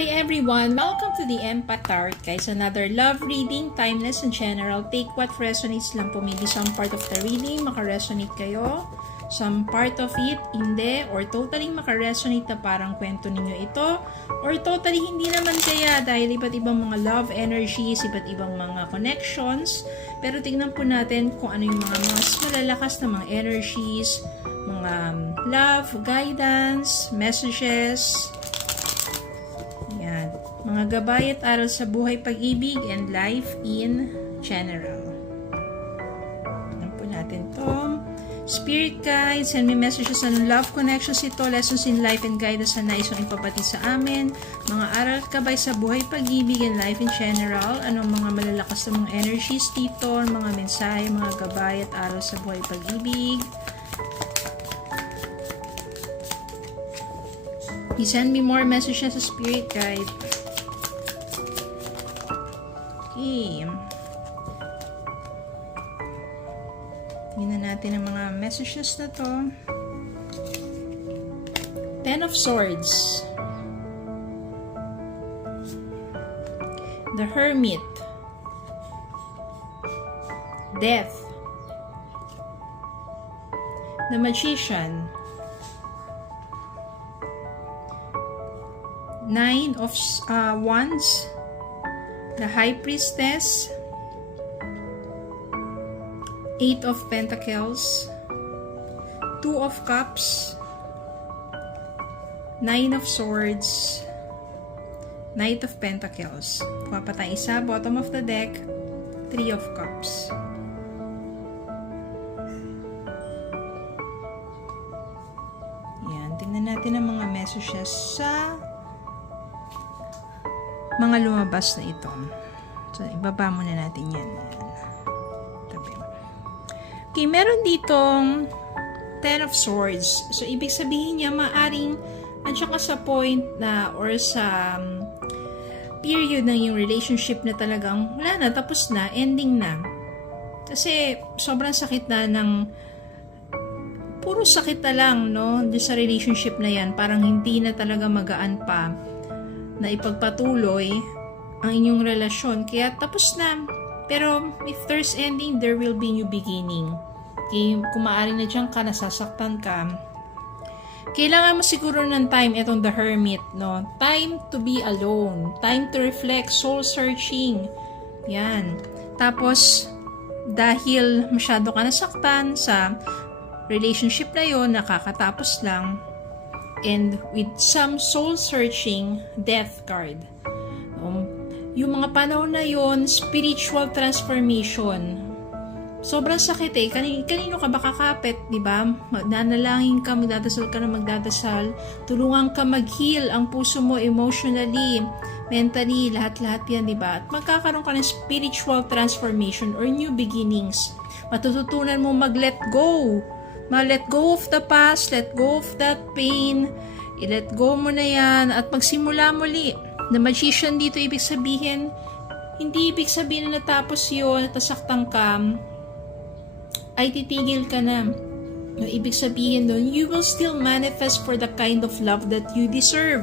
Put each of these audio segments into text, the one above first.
Hey everyone! Welcome to the Empath Tarot, guys. Another love reading, timeless and general. Take what resonates lang po. Maybe some part of the reading makaresonate kayo. Some part of it, hindi. Or totally makaresonate na parang kwento ninyo ito. Or totally hindi naman kaya dahil iba't ibang mga love energies, iba't ibang mga connections. Pero tingnan po natin kung ano yung mga mas malalakas na mga energies, mga love, guidance, messages, yan. Mga gabay at aral sa buhay, pag-ibig, and life in general. Tignan po natin to. Spirit guides, send me messages on love connections ito, lessons in life and guidance na nais mong ipapati sa amin. Mga aral at gabay sa buhay, pag-ibig, and life in general. Anong mga malalakas na mga energies dito, mga mensahe, mga gabay at aral sa buhay, pag-ibig. You send me more messages sa spirit guide. Okay. Tingnan natin ang mga messages na to. Ten of Swords. The Hermit. Death. The Magician. Nine of Wands, the High Priestess, Eight of Pentacles, Two of Cups, Nine of Swords, Knight of Pentacles. Kuha pa tayo isa, bottom of the deck, Three of Cups. Yan, tingnan natin ang mga messages sa mga lumabas na ito. So, ibaba muna natin yan. Tabi. Okay, meron ditong Ten of Swords. So, ibig sabihin niya, maaring at saka sa point na or sa period ng yung relationship na talagang wala na, tapos na, ending na. Kasi, sobrang sakit na ng puro sakit na lang, no? Sa relationship na yan, parang hindi na talaga magaan pa na ipagpatuloy ang inyong relasyon. Kaya tapos na. Pero if there's ending, there will be new beginning. Okay, kung maaari na dyan ka, nasasaktan ka, kailangan mo siguro ng time itong the Hermit, no? Time to be alone. Time to reflect, soul searching. Yan. Tapos, dahil masyado ka nasaktan sa relationship na yon, nakakatapos lang, and with some soul-searching, Death card. Yung mga panahon na yon, spiritual transformation. Sobrang sakit eh. Kanino ka ba kakapit, di ba? Nanalangin ka, magdadasal ka na magdadasal. Tulungan ka mag-heal ang puso mo emotionally, mentally, lahat-lahat yan, di ba? At magkakaroon ka ng spiritual transformation or new beginnings. Matututunan mo mag-let go. Let go of the past, let go of that pain, i-let go mo na yan, at magsimula muli. The Magician dito, ibig sabihin, hindi ibig sabihin na natapos yun, at nasaktan ka, ay titigil ka na. Ibig sabihin doon, you will still manifest for the kind of love that you deserve.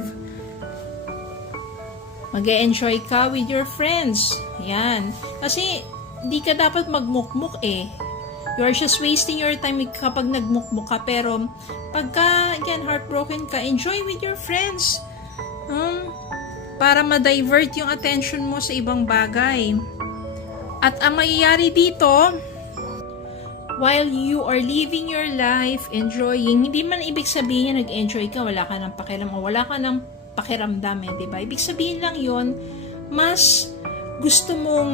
Mag-e-enjoy ka with your friends. Yan. Kasi, di ka dapat magmukmuk eh. You are just wasting your time kapag nagmukmuk ka. Pero, pagka, again, heartbroken ka, enjoy with your friends. Para ma-divert yung attention mo sa ibang bagay. At ang mangyayari dito, while you are living your life, enjoying, hindi man ibig sabihin nag-enjoy ka, wala ka ng pakiram o wala ka ng pakiramdam eh, diba? Ibig sabihin lang yon, mas gusto mong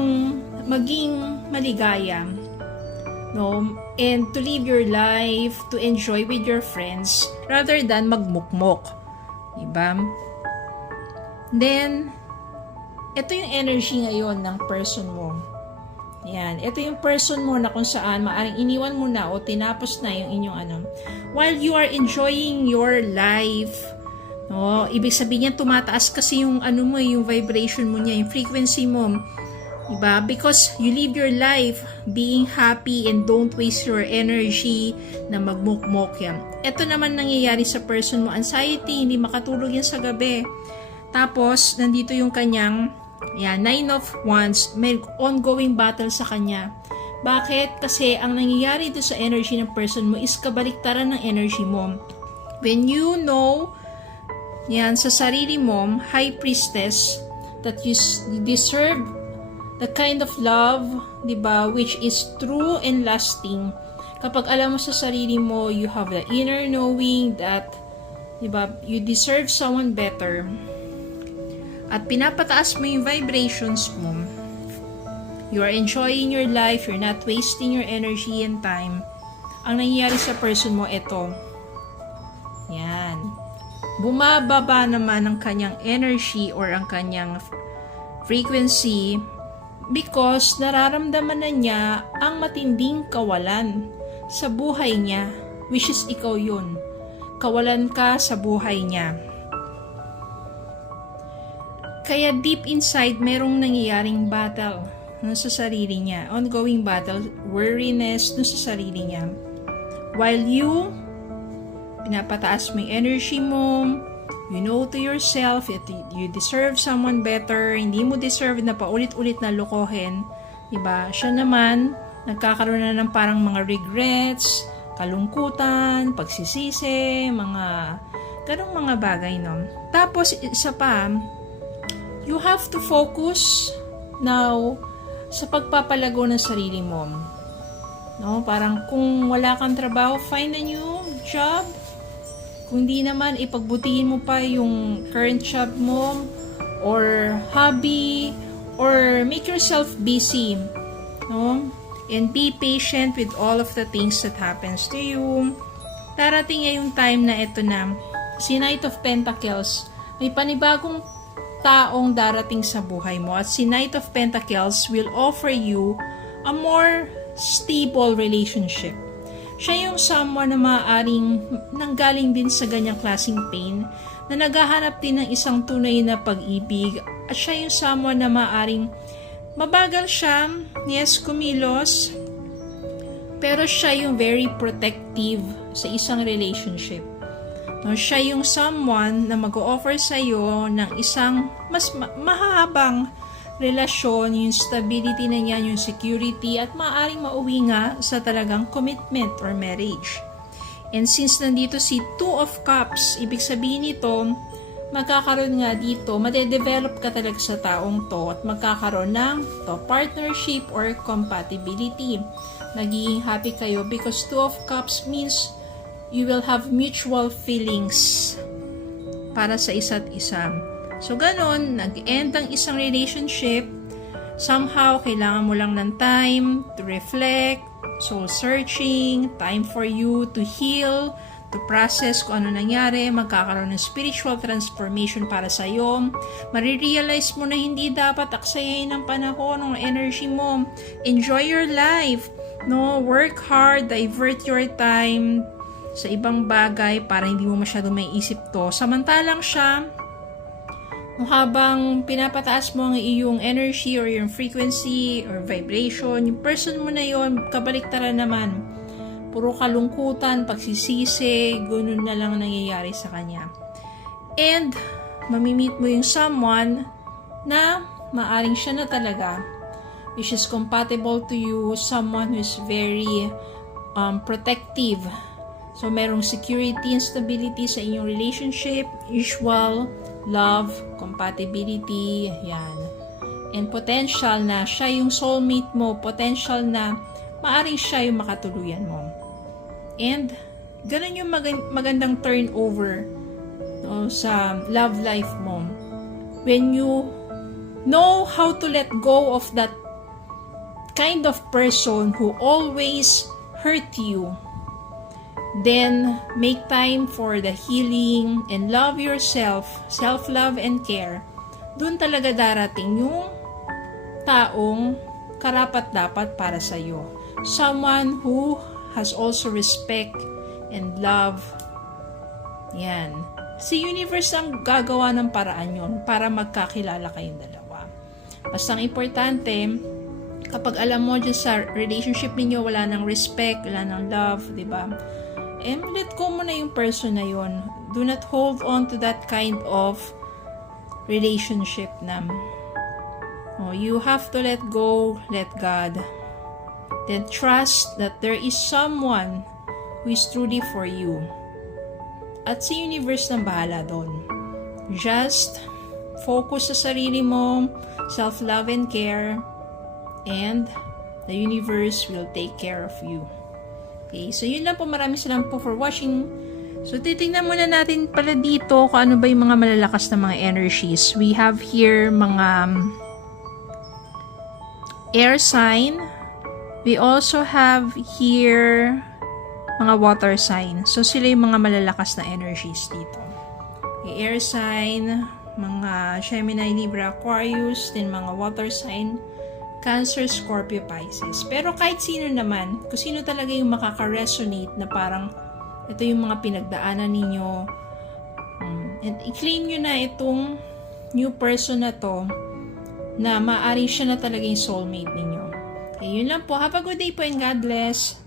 maging maligaya. No, and to live your life, to enjoy with your friends, rather than magmukmok. Diba? Then, ito yung energy ngayon ng person mo. Yan. Ito yung person mo na kung saan maaring iniwan mo na o tinapos na yung inyong while you are enjoying your life, no, ibig sabihin niya tumataas kasi yung mo, yung vibration mo niya, yung frequency mo. Diba? Because you live your life being happy and don't waste your energy na magmukmok yan. Ito naman nangyayari sa person mo. Anxiety, hindi makatulog yan sa gabi. Tapos, nandito yung kanyang, Nine of Wands, may ongoing battle sa kanya. Bakit? Kasi ang nangyayari dito sa energy ng person mo is kabaliktaran ng energy mo. When you know, sa sarili mo, High Priestess, that you deserve the kind of love, diba, which is true and lasting. Kapag alam mo sa sarili mo, you have the inner knowing that, diba, you deserve someone better. At pinapataas mo yung vibrations mo. You are enjoying your life, you're not wasting your energy and time. Ang nangyayari sa person mo, ito. Yan. Bumababa naman ang kanyang energy or ang kanyang frequency because nararamdaman na niya ang matinding kawalan sa buhay niya, which is ikaw yun. Kawalan ka sa buhay niya. Kaya deep inside, merong nangyayaring battle sa sarili niya. Ongoing battle, worriness sa sarili niya. While you, pinapataas mo yung energy mo, you know to yourself that you deserve someone better, hindi mo deserve na paulit-ulit na lokohin. Diba? Siya naman, nagkakaroon na ng parang mga regrets, kalungkutan, pagsisisi, mga ganong mga bagay, no? Tapos, isa pa, you have to focus now sa pagpapalago ng sarili mo. No? Parang kung wala kang trabaho, find a new job. Kung di naman, ipagbutihin mo pa yung current job mo or hobby or make yourself busy. No? And be patient with all of the things that happens to you. Darating yung time na ito na si Knight of Pentacles, may panibagong taong darating sa buhay mo at si Knight of Pentacles will offer you a more stable relationship. Siya yung someone na maaaring nanggaling din sa ganyang klaseng pain na naghahanap din ng isang tunay na pag-ibig at siya yung someone na maaaring mabagal siya, yes, kumilos, pero siya yung very protective sa isang relationship. No, siya yung someone na mag-o-offer sa'yo ng isang mas mahabang relasyon, yung stability na niya, yung security, at maaaring mauwi nga sa talagang commitment or marriage. And since nandito si Two of Cups, ibig sabihin nito, magkakaroon nga dito, madedevelop ka talaga sa taong to at magkakaroon ng partnership or compatibility. Nagiging happy kayo because Two of Cups means you will have mutual feelings para sa isa't isa. So, ganon, nag-end ang isang relationship. Somehow, kailangan mo lang ng time to reflect, soul searching, time for you to heal, to process kung ano nangyari, magkakaroon ng spiritual transformation para sa'yo. Marirealize mo na hindi dapat aksayahin ng panahon, ng energy mo. Enjoy your life. No, work hard, divert your time sa ibang bagay para hindi mo masyado may isip to. Samantalang siya, habang pinapataas mo ang iyong energy or yung frequency or vibration, yung person mo na yon kabaliktaran naman. Puro kalungkutan, pagsisisi, ganun na lang nangyayari sa kanya. And, mamimit mo yung someone na maaring siya na talaga, which is compatible to you, someone who is very protective. So, merong security and stability sa inyong relationship, usual, love, compatibility, yan. And potential na siya yung soulmate mo, potential na maaring siya yung makatuluyan mo. And, ganun yung magandang turnover, no, sa love life mo. When you know how to let go of that kind of person who always hurt you, then make time for the healing and love yourself, self-love and care. Doon talaga darating yung taong karapat-dapat para sa iyo. Someone who has also respect and love. Yan. Si universe ang gagawa ng paraan yon para magkakilala kayong dalawa. Basta ang importante, kapag alam mo dyan sa relationship ninyo, wala nang respect, wala nang love, di ba? Let go mo na yung person na yon. Do not hold on to that kind of relationship na you have to let go, let God. Then trust that there is someone who is truly for you. At si universe na bahala doon. Just focus sa sarili mo, self-love and care, and the universe will take care of you. Okay, so yun lang po. Maraming salamat po for watching. So titingnan muna natin pala dito kung ano ba yung mga malalakas na mga energies. We have here mga air sign. We also have here mga water sign. So sila yung mga malalakas na energies dito. Okay, air sign, mga Gemini, Libra, Aquarius, then mga water sign, Cancer, Scorpio, Pisces. Pero kahit sino naman, kung sino talaga yung makaka-resonate na parang ito yung mga pinagdaanan ninyo, and i-claim nyo na itong new person na to, na maaari siya na talaga yung soulmate ninyo. Okay, yun lang po. Have a good day po and God bless.